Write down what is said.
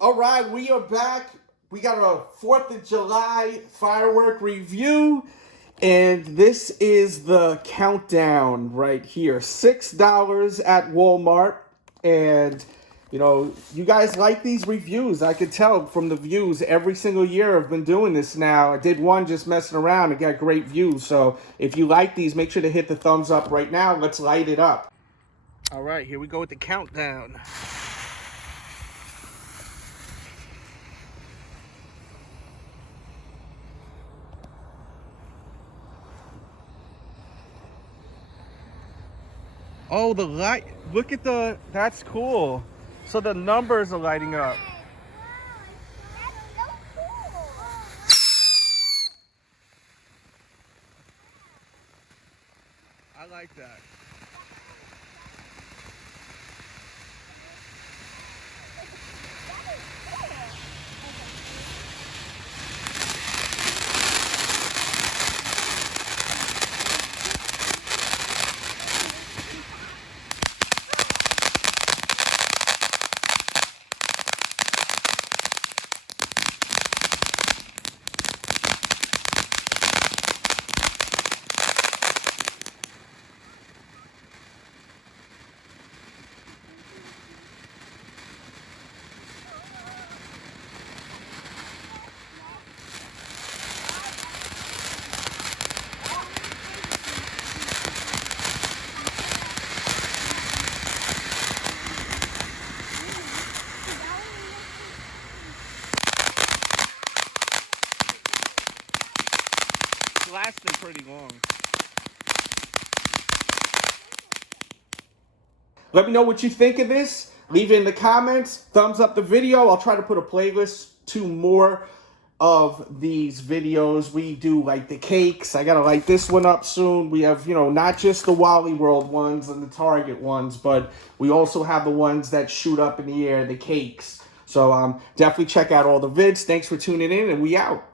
All right, we are back. We got a 4th of July firework review. And this is the countdown right here. $6 at Walmart. And, you guys like these reviews. I could tell from the views every single year I've been doing this now. I did one just messing around and got great views. So if you like these, make sure to hit the thumbs up right now. Let's light it up. All right, here we go with the countdown. Oh, the light. Look at that's cool. So the numbers are lighting up. I like that. Lasting pretty long. Let me know what you think of this. Leave it in the comments. Thumbs up the video. I'll try to put a playlist to more of these videos. We do like the cakes. I gotta light this one up soon. We have, not just the Wally World ones and the Target ones, but we also have the ones that shoot up in the air, the cakes. So definitely check out all the vids. Thanks for tuning in, and we out.